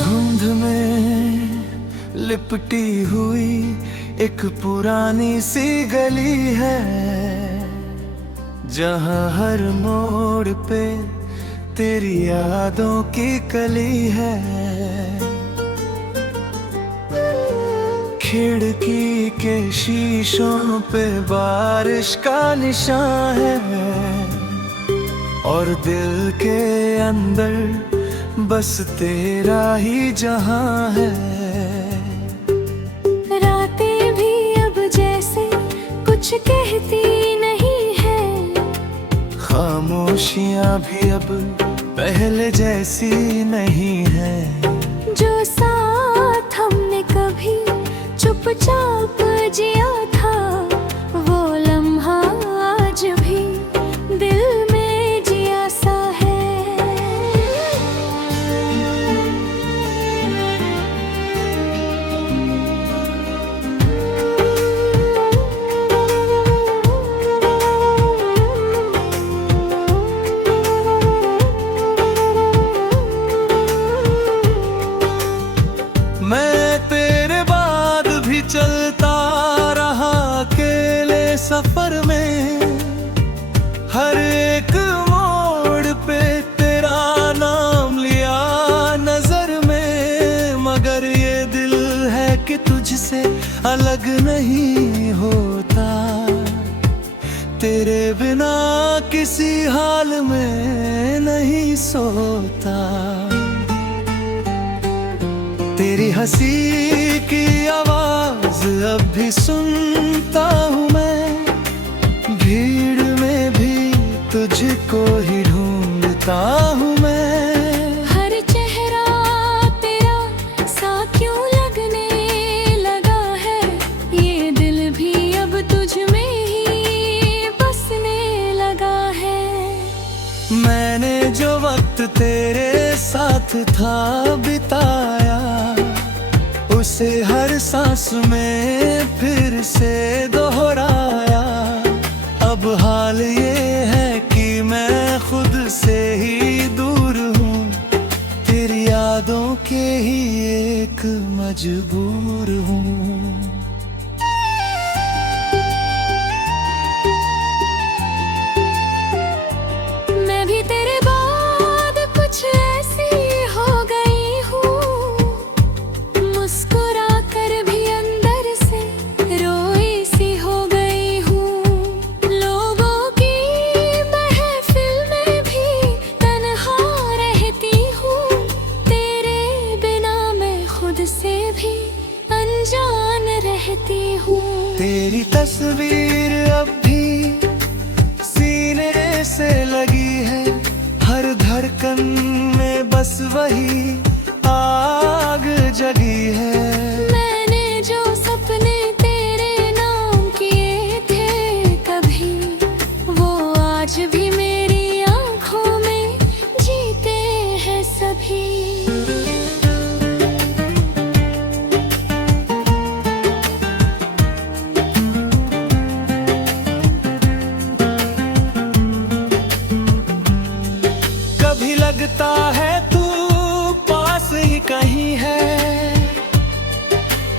धुंध में लिपटी हुई एक पुरानी सी गली है, जहाँ हर मोड़ पे तेरी यादों की कली है। खिड़की के शीशों पे बारिश का निशान है, और दिल के अंदर बस तेरा ही जहां है। रातें भी अब जैसे कुछ कहती नहीं है, खामोशियां भी अब पहले जैसी नहीं है। जो साथ हमने कभी चुपचाप जिया था, वो लम्हा आज भी दिल में जिया सा है। मैं तेरे बाद भी चलता रहा अकेले सफर में, हर एक मोड़ पे तेरा नाम लिया नजर में। मगर ये दिल है कि तुझसे अलग नहीं होता, तेरे बिना किसी हाल में नहीं सोता। तेरी हंसी की आवाज अब भी सुनता हूँ मैं, भीड़ में भी तुझको ही ढूंढता हूँ मैं। हर चेहरा तेरा सा क्यों लगने लगा है, ये दिल भी अब तुझ में ही बसने लगा है। मैंने जो वक्त तेरे साथ था बिताया, उसे हर सांस में फिर से दोहराया। अब हाल ये है कि मैं खुद से ही दूर हूँ, तेरी यादों के ही एक मजबूर हूँ। मैं भी तेरे बाद कुछ ऐसी हो गई हूँ, मुस्कुरा कर भी अंदर से रोई सी हो गई हूँ। लोगों की महफिल में भी तन्हा रहती हूँ, तेरे बिना मैं खुद से भी अनजान रहती हूँ। तेरी तस्वीर अब भी सीने से लगी है, हर धड़कन में बस वही आग जगी है। मैंने जो सपने तेरे नाम किए थे कभी, वो आज भी मेरी आंखों में जीते हैं सभी। कभी लगता है तू पास ही कहीं है,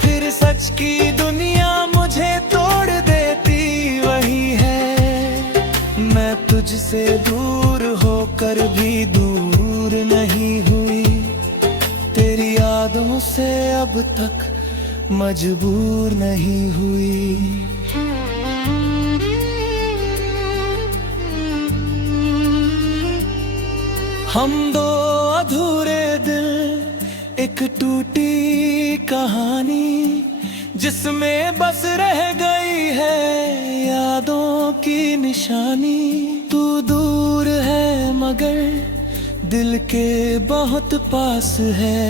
फिर सच की दुनिया मुझे तोड़ देती वही है। मैं तुझसे दूर होकर भी दूर नहीं हुई, तेरी यादों से अब तक मजबूर नहीं हुई। हम दो अधूरे दिल, एक टूटी कहानी, जिसमें बस रह गई है यादों की निशानी। तू दूर है मगर दिल के बहुत पास है,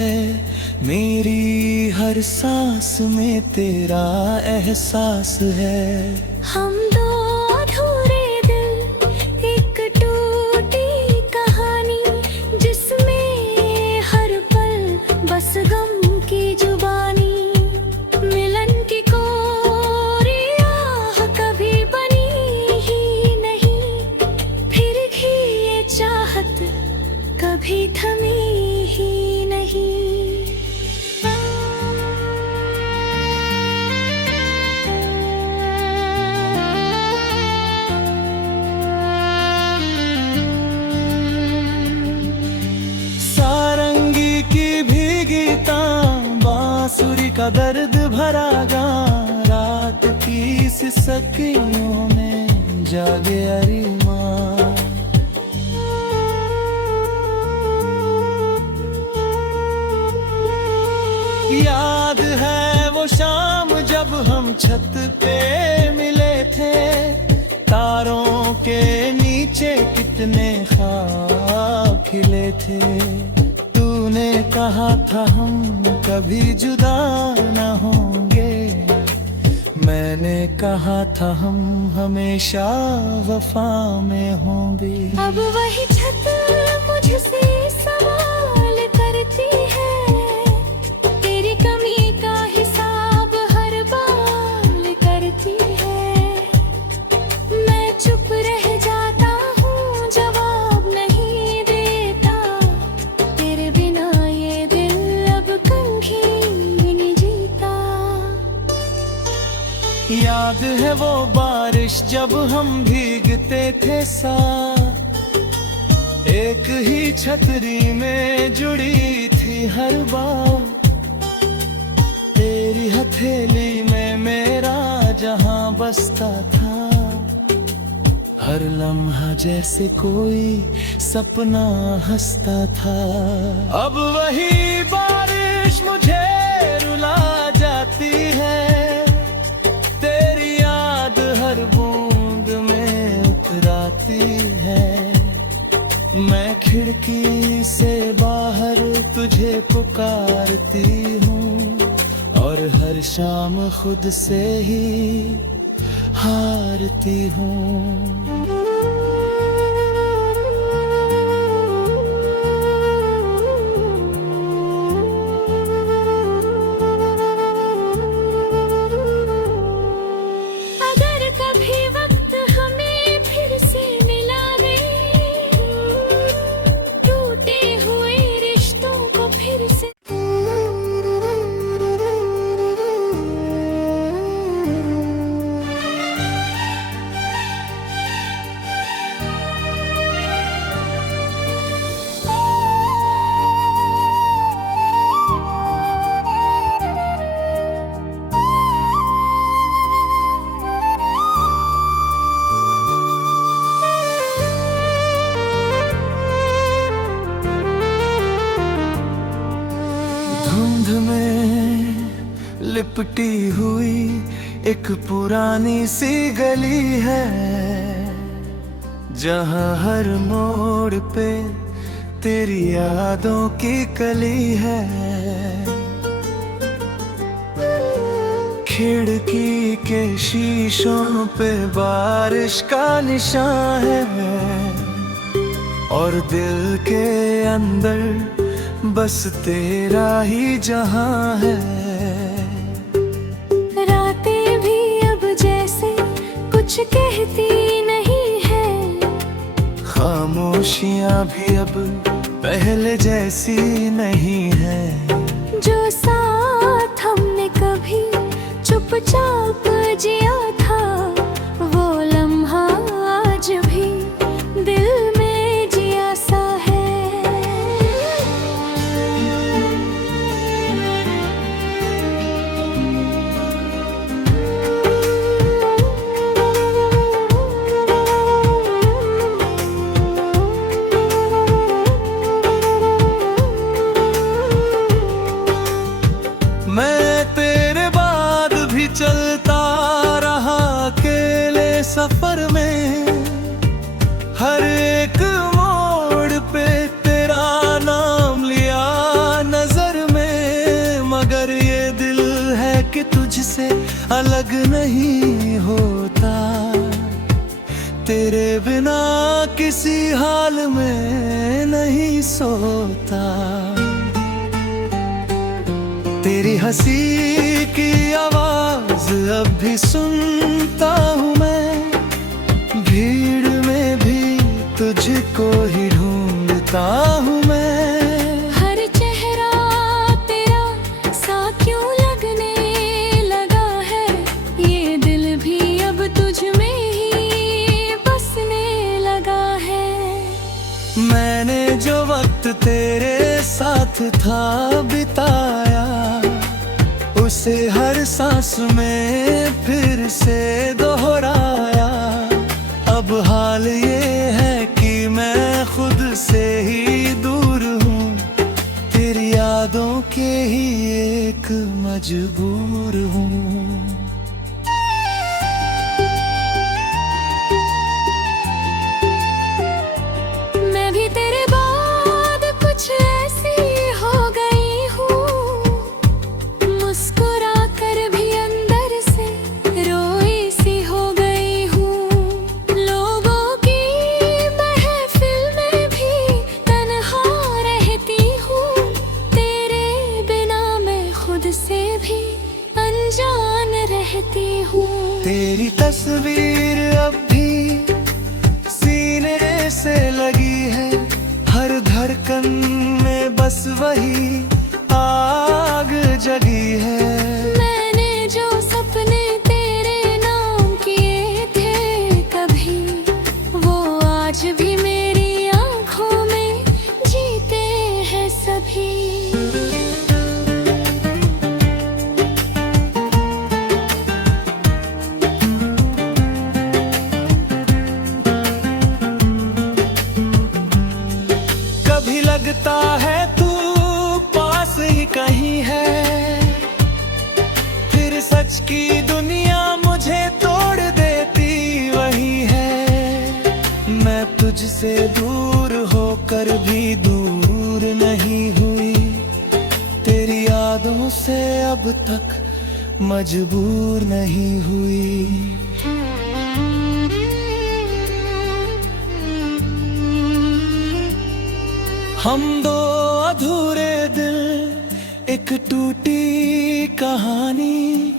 मेरी हर सांस में तेरा एहसास है। हम दो अधूरे दिल, एक टूटी कहानी, जिसमें हर पल बस गम की जुबानी। मिलन की कोरी आह कभी बनी ही नहीं, फिर भी ये चाहत कभी थमी ही नहीं। सा दर्द भरा गान, रात की सिसकियों में जागे अरिमान। याद है वो शाम जब हम छत पे मिले थे, तारों के नीचे कितने ख्वाब खिले थे। तूने कहा था हम कभी जुदा न होंगे, मैंने कहा था हम हमेशा वफा में होंगे। अब वही छत मुझसे सवाल करती है, तेरी कमी का हिसाब हर बार करती है। मैं चुप रह जाता हूँ, जवाब नहीं देता, तेरे बिना ये दिल अब कभी नहीं जीता। याद है वो बारिश जब हम भीगते थे साथ, एक ही छतरी में जुड़ी थी हर बार। तेरी हथेली में मेरा जहां बसता था, हर लम्हा जैसे कोई सपना हंसता था। अब वही बारिश मुझे रुला जाती है, तेरी याद हर बूंद में उतराती है। मैं खिड़की से बाहर तुझे पुकारती हूँ, और हर शाम खुद से ही हारती हूँ। अगर कभी वक्त हमें फिर से मिला दे, टूटे हुए रिश्तों को फिर से धुंध में लिपटी हुई एक पुरानी सी गली है, जहां हर मोड़ पे तेरी यादों की कली है। खिड़की के शीशों पे बारिश का निशान है, और दिल के अंदर बस तेरा ही जहां है। रातें भी अब जैसे कुछ कहती नहीं है, खामोशियां भी अब पहले जैसी नहीं है। जो साथ हमने कभी चुपचाप जिया था, वो लम्हा आज भी दिल में जिया सा है। मैं तेरे बाद भी चलता रहा अकेले सफर में, हर एक मोड़ पे तेरा नाम लिया नजर में। मगर ये दिल है कि तुझसे अलग नहीं होता, तेरे बिना किसी हाल में नहीं सोता। तेरी हंसी की आवाज अब भी सुनता हूँ मैं, भीड़ में भी तुझको ही ढूंढता हूँ मैं। हर चेहरा तेरा सा क्यों लगने लगा है, ये दिल भी अब तुझ में ही बसने लगा है। मैंने जो वक्त तेरे साथ था बिताया, उस उसे हर सांस में फिर से दोहराया। अब हाल ये है कि मैं खुद से ही दूर हूँ, तेरी यादों के ही एक मजबूर हूँ। मैं भी तेरे बाद कुछ ऐसी हो गई हूँ, मुस्कुरा कर भी अंदर से रोई सी हो गई हूँ। लोगों की महफिल में भी तन्हा रहती हूँ, तेरे बिना मैं खुद से भी अनजान रहती हूँ। तेरी तस्वीर अब भी सीने से लगी है, हर धड़कन में बस वही आग जगी है। मैंने जो सपने तेरे नाम किए थे कभी, वो आज भी मेरी आंखों में जीते हैं सभी। कभी लगता है तू पास ही कहीं है, फिर सच की दुनिया मुझे तोड़ देती वही है। मैं तुझसे दूर होकर भी दूर नहीं हुई, तेरी यादों से अब तक मजबूर नहीं हुई। हम दो अधूरे दिल, एक टूटी कहानी,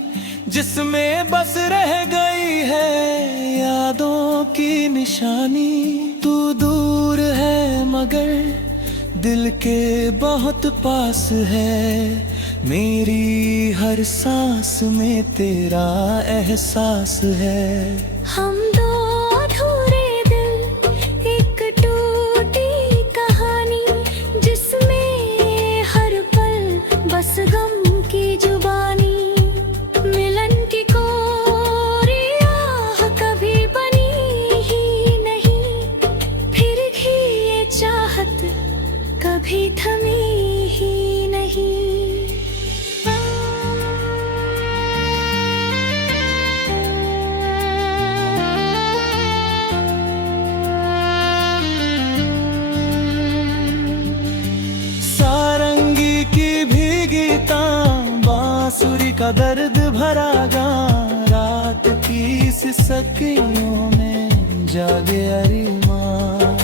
जिसमें बस रह गई है यादों की निशानी। तू दूर है मगर दिल के बहुत पास है, मेरी हर सांस में तेरा एहसास है। हम दो अधूरे दिल, एक टूटी कहानी, जिसमें हर पल बस गम की जुबानी। मिलन की कोरी आह कभी बनी ही नहीं, फिर भी ये चाहत कभी थमी ही नहीं। सारंगी की भीगी तान, बांसुरी का दर्द भरा गान, रात की सिसकियों में जागे अरिमान।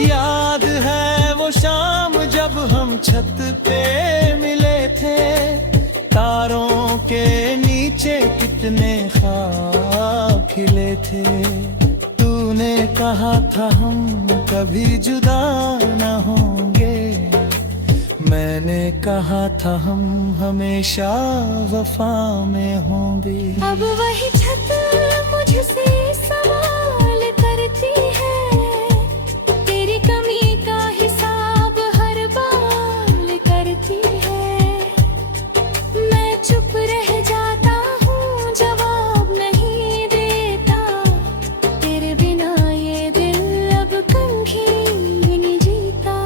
याद है वो शाम जब हम छत पे मिले थे, तारों के नीचे कितने ख्वाब खिले थे। तूने कहा था हम कभी जुदा न होंगे, मैंने कहा था हम हमेशा वफा में होंगे। अब वही छत मुझसे सवाल करती है, तेरी कमी का हिसाब हर बार करती है। मैं चुप रह जाता हूँ, जवाब नहीं देता, तेरे बिना ये दिल अब कभी भी नहीं जीता।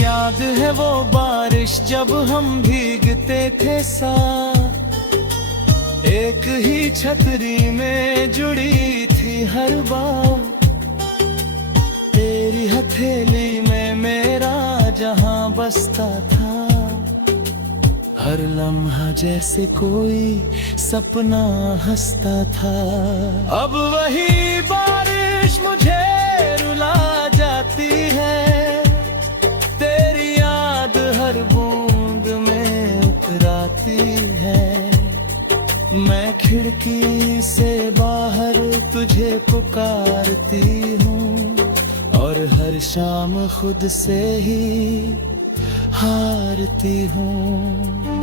याद है वो बारिश जब हम भीगते थे साथ, एक ही छतरी में जुड़ी थी हर बार। तेरी हथेली में मेरा जहां बसता था, हर लम्हा जैसे कोई सपना हंसता था। अब वही बारिश मुझे रुला जाती है, तेरी याद हर बूंद में उतराती है। मैं खिड़की से बाहर तुझे पुकारती हूँ, और हर शाम खुद से ही हारती हूँ।